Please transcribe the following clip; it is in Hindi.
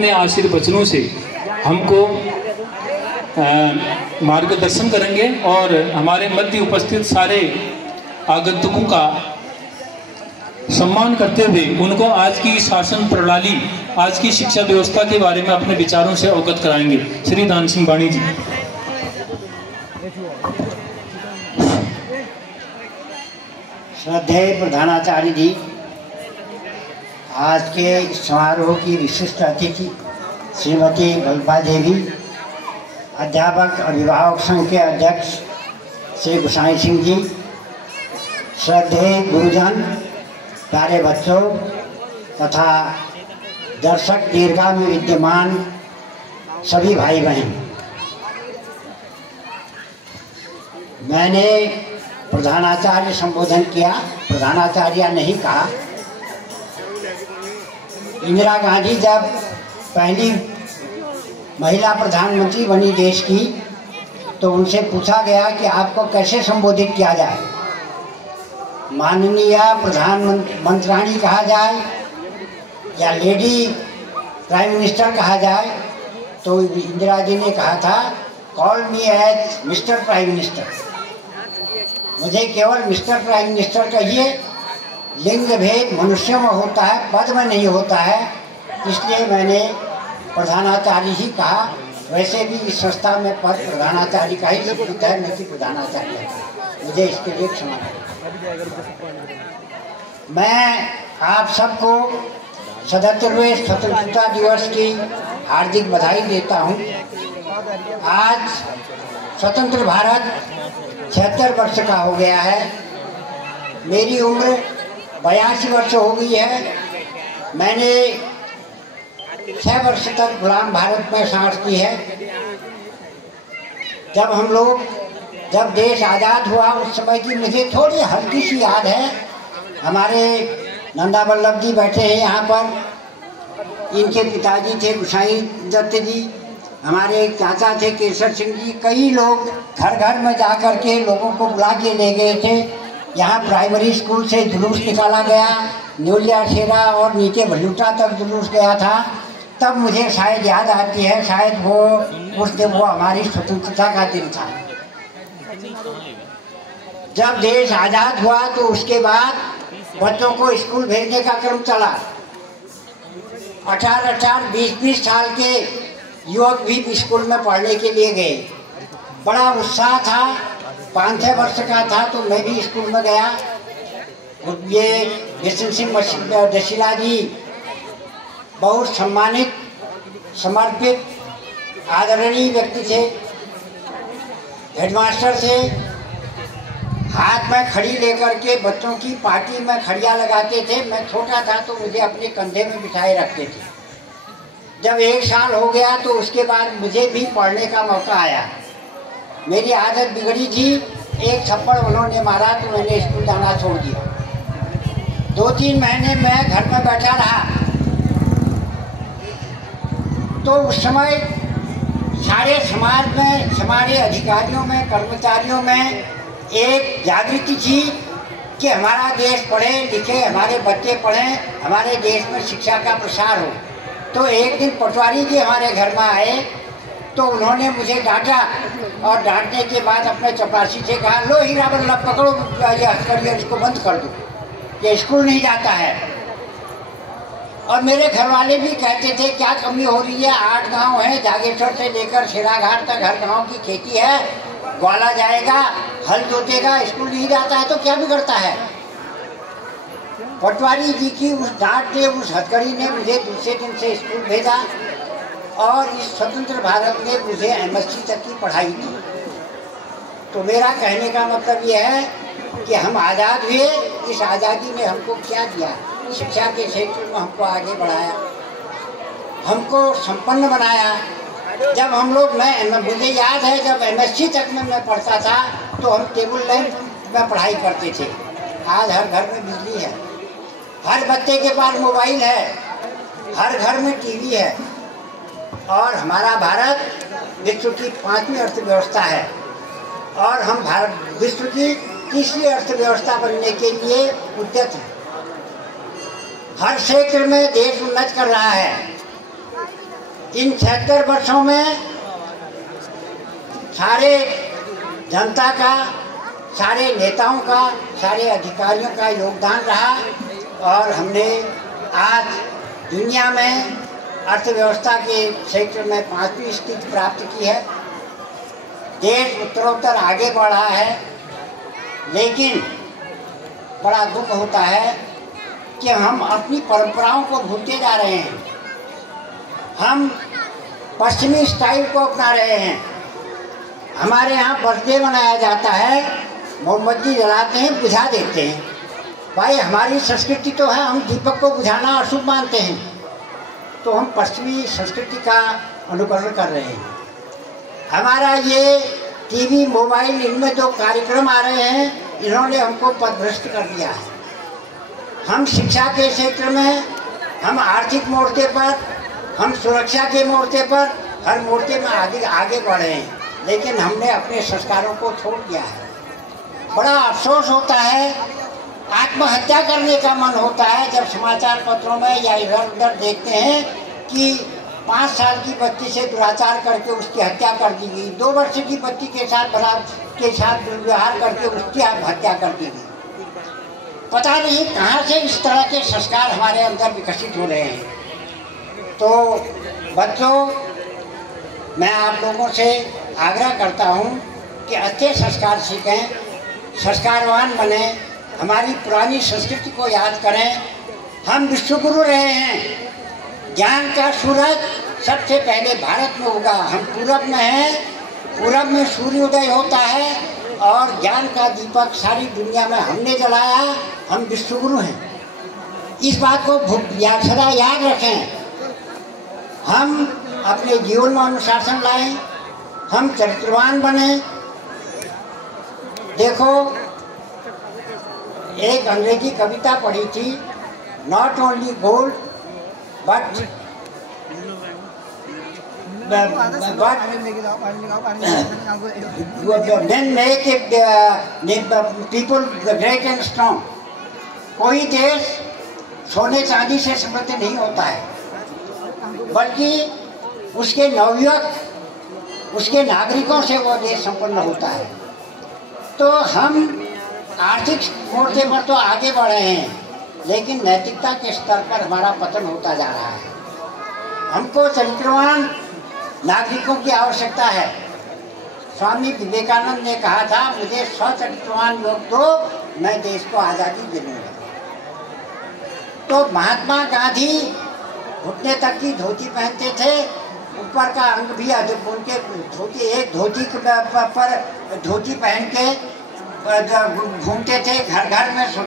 अपने आशीर्वचनों से हमको मार्गदर्शन करेंगे और हमारे मध्य उपस्थित सारे आगंतुकों का सम्मान करते हुए उनको आज की शासन प्रणाली, आज की शिक्षा व्यवस्था के बारे में अपने विचारों से अवगत कराएंगे। श्री दान सिंह बाणी जी। श्रद्धेय प्रधानाचार्य जी, आज के समारोह की विशिष्ट अतिथि श्रीमती बल्पा देवी, अध्यापक अभिभावक संघ के अध्यक्ष श्री गोसाई सिंह जी, श्रद्धेय गुरुजन, प्यारे बच्चों तथा दर्शक दीर्घा में विद्यमान सभी भाई बहन, मैंने प्रधानाचार्य संबोधन किया, प्रधानाचार्य नहीं कहा। इंदिरा गांधी जब पहली महिला प्रधानमंत्री बनी देश की, तो उनसे पूछा गया कि आपको कैसे संबोधित किया जाए, माननीय प्रधानमंत्री कहा जाए या लेडी प्राइम मिनिस्टर कहा जाए, तो इंदिरा जी ने कहा था call me as mister prime minister, मुझे केवल मिस्टर प्राइम मिनिस्टर कहिए। लिंग भेद मनुष्यों में होता है, पद में नहीं होता है, इसलिए मैंने प्रधानाचार्य ही कहा। वैसे भी इस संस्था में पद प्रधानाचार्य का ही स्वीकृत है, न कि प्रधानाचार्य। मुझे इसके लिए क्षमा करें। मैं आप सबको 77वें स्वतंत्रता दिवस की हार्दिक बधाई देता हूं। आज स्वतंत्र भारत 76 वर्ष का हो गया है। मेरी उम्र 82 वर्ष हो गई है। मैंने 6 वर्ष तक गुलाम भारत में सांस दी है। जब देश आज़ाद हुआ उस समय की मुझे थोड़ी हल्की सी याद है। हमारे नंदा वल्लभ जी बैठे हैं यहाँ पर, इनके पिताजी थे गोसाई दत्त जी, हमारे चाचा थे केसर सिंह जी। कई लोग घर घर में जा कर के लोगों को बुला के ले गए थे। यहाँ प्राइमरी स्कूल से जुलूस निकाला गया, न्यूलिया शेरा और नीचे भल्लूटा तक जुलूस गया था। तब मुझे शायद याद आती है, शायद उस दिन वो हमारी स्वतंत्रता का दिन था। जब देश आज़ाद हुआ तो उसके बाद बच्चों को स्कूल भेजने का क्रम चला। 18-18, 20-20 साल के युवक भी स्कूल में पढ़ने के लिए गए। बड़ा उत्साह था। 5-6 वर्ष का था तो मैं भी स्कूल में गया। ये बिशन सिंह दशिला जी बहुत सम्मानित, समर्पित, आदरणीय व्यक्ति थे। हेडमास्टर थे, हाथ में खड़ी लेकर के बच्चों की पार्टी में खड़िया लगाते थे। मैं छोटा था तो मुझे अपने कंधे में बिठाए रखते थे। जब 1 साल हो गया तो उसके बाद मुझे भी पढ़ने का मौका आया। मेरी आदत बिगड़ी थी, एक थप्पड़ उन्होंने मारा तो मैंने स्कूल जाना छोड़ दिया। 2-3 महीने मैं घर में बैठा रहा। तो उस समय सारे समाज में, हमारे अधिकारियों में, कर्मचारियों में एक जागृति थी कि हमारा देश पढ़े लिखे, हमारे बच्चे पढ़ें, हमारे देश में शिक्षा का प्रसार हो। तो एक दिन पटवारी जी हमारे घर में आए तो उन्होंने मुझे डांटा और डांटने के बाद अपने चपरासी से कहा, लो हीरा वल्लभ पकड़ो, ये हथकड़िया इसको बंद कर दो, ये स्कूल नहीं जाता है। और मेरे घर वाले भी कहते थे क्या कमी हो रही है, 8 गांव है, जागेश्वर से लेकर शेराघाट तक हर गांव की खेती है, ग्वाला जाएगा, हल जोतेगा, स्कूल नहीं जाता है तो क्या बिगड़ता है। पटवारी जी की उस डांट ने, उस हथकड़ी ने मुझे दूसरे दिन से स्कूल भेजा और इस स्वतंत्र भारत ने मुझे MSc तक की पढ़ाई की। तो मेरा कहने का मतलब ये है कि हम आज़ाद हुए, इस आज़ादी ने हमको क्या दिया, शिक्षा के क्षेत्र में हमको आगे बढ़ाया, हमको संपन्न बनाया। जब हम लोग, मुझे याद है जब MSc तक में मैं पढ़ता था तो हम टेबल लैंप में पढ़ाई करते थे। आज हर घर में बिजली है, हर बच्चे के पास मोबाइल है, हर घर में टीवी है और हमारा भारत विश्व की 5वीं अर्थव्यवस्था है और हम विश्व की 3री अर्थव्यवस्था बनने के लिए उद्यत हैं। हर क्षेत्र में देश उन्नत कर रहा है। इन 76 वर्षों में सारे जनता का, सारे नेताओं का, सारे अधिकारियों का योगदान रहा और हमने आज दुनिया में अर्थव्यवस्था के क्षेत्र में 5वीं स्थिति प्राप्त की है। देश उत्तरोत्तर आगे बढ़ा है, लेकिन बड़ा दुख होता है कि हम अपनी परंपराओं को भूलते जा रहे हैं। हम पश्चिमी स्टाइल को अपना रहे हैं। हमारे यहाँ बर्थडे मनाया जाता है, मोमबत्ती जलाते हैं, बुझा देते हैं। भाई हमारी संस्कृति तो है, हम दीपक को बुझाना अशुभ मानते हैं, तो हम पश्चिमी संस्कृति का अनुकरण कर रहे हैं। हमारा ये टीवी, मोबाइल, इनमें जो कार्यक्रम आ रहे हैं, इन्होंने हमको पथभ्रष्ट कर दिया है। हम शिक्षा के क्षेत्र में, हम आर्थिक मोर्चे पर, हम सुरक्षा के मोर्चे पर, हर मोर्चे में आगे बढ़े हैं, लेकिन हमने अपने संस्कारों को छोड़ दिया है। बड़ा अफसोस होता है, आत्महत्या करने का मन होता है जब समाचार पत्रों में या इधर उधर देखते हैं कि 5 साल की बच्ची से दुराचार करके उसकी हत्या कर दी गई, 2 वर्ष की बच्ची के साथ दुर्व्यवहार करके उसकी हत्या कर दी गई। पता नहीं कहाँ से इस तरह के संस्कार हमारे अंदर विकसित हो रहे हैं। तो बच्चों, मैं आप लोगों से आग्रह करता हूँ कि अच्छे संस्कार सीखें, संस्कारवान बने, हमारी पुरानी संस्कृति को याद करें। हम विश्वगुरु रहे हैं। ज्ञान का सूरज सबसे पहले भारत में उगा। हम पूरब में हैं, पूरब में सूर्योदय होता है और ज्ञान का दीपक सारी दुनिया में हमने जलाया। हम विश्वगुरु हैं, इस बात को सदा याद रखें। हम अपने जीवन में अनुशासन लाएं, हम चरित्रवान बने। देखो, एक अंग्रेजी कविता पढ़ी थी, not only gold but then make it people great and strong। कोई देश सोने चांदी से समृद्ध नहीं होता है, बल्कि उसके नवयुवक, उसके नागरिकों से वो देश संपन्न होता है। तो हम आर्थिक मोर्चे पर तो आगे बढ़े हैं, लेकिन नैतिकता के स्तर पर हमारा पतन होता जा रहा है। हमको चरित्रवान नागरिकों की आवश्यकता है। स्वामी विवेकानंद ने कहा था, मुझे 100 चरित्रवान लोग दो, मैं देश को आज़ादी दे दूंगा। तो महात्मा गांधी घुटने तक की धोती पहनते थे, ऊपर का अंग भी उनके धोती, एक धोती पर धोती पहन के घूमते थे घर घर में।